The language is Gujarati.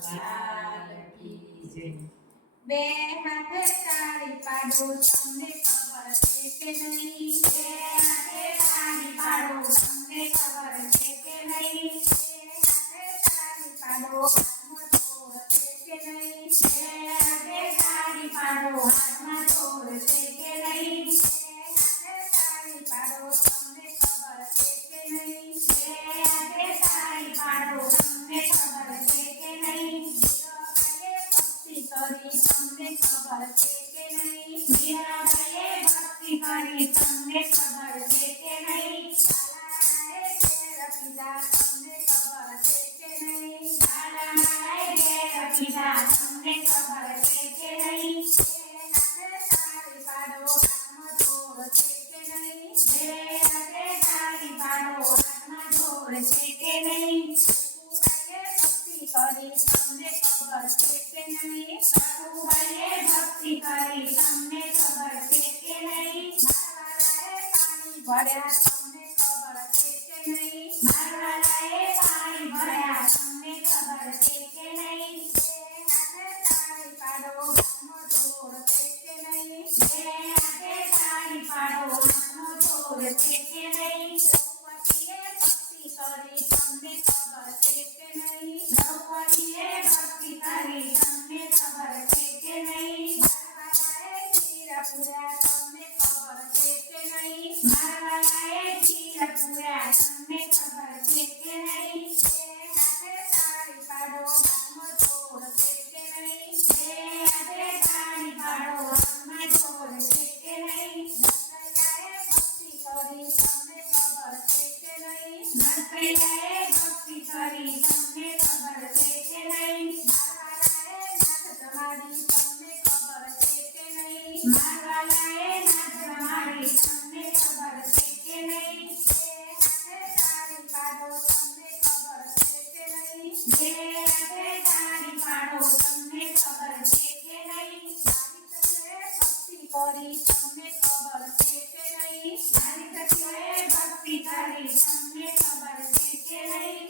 લાલ કી જય। બે હાથે તાળી પાડો તમને ખબર છે કે નહીં? બે હાથે તાળી પાડો તમને ખબર છે કે નહીં? બે હાથે તાળી પાડો હાથમાં જોર છે કે નહીં? બે હાથે તાળી પાડો હાથમાં જોર છે કે નહીં? બે હાથે તાળી પાડો તમને ખબર છે કે નહીં? બે હાથે તાળી પાડો તમને ખબર છે કે નહીં? મીરાબાઈએ ભક્તિ કરી તમને ખબર છે કે નહીં? મીરાબાઈએ ભક્તિ કરી તમને ખબર છે કે નહીં? લાલાએ ઘેર પીધા તમને ખબર છે કે નહીં? હાથે તાળી પાડો હાથમાં જોર છે કે નહીં? બે હાથે તાળી પાડો હાથમાં જોર છે કે નહીં? ભક્તિ કરી તમને ખબર છે કે નહીં? સતુભાઈએ ભક્તિ કરી તમને ખબર છે કે નહીં? મારવાલાએ પાણી ભર્યા તમને ખબર છે કે નહીં? મારવાલાએ પાણી ભર્યા તમને ખબર છે કે નહીં? બે હાથે તાળી પાડો હાથમાં જોર છે કે નહીં? દ્રૌપદીએ ભક્તિ કરી તમને ખબર છે કે નહીં? મારવાલાએ ખીર પૂર્યા તમને ખબર છે કે નહીં? મારવાલાએ ખીર પૂર્યા તમને ખબર છે કે નહીં? બે હાથે તાળી પાડો હાથમાં જોર છે કે નહીં? બે હાથે તાળી પાડો હાથમાં જોર છે કે નહીં? નરકૈયાએ ભક્તિ કરી તમને ખબર છે કે નહીં? નરકૈયાએ ભક્તિ કરી તમને ખબર છે કે નહીં? મારવાલાએ નાચ રમાડી તમને ખબર છે કે નહીં? બે હાથે તાળી પાડો તમને ખબર છે કે નહીં? ભક્તિ કરી તમને ખબર છે કે નહીં? મારી સખીઓએ ભક્તિ કરી તમને ખબર છે કે નહીં?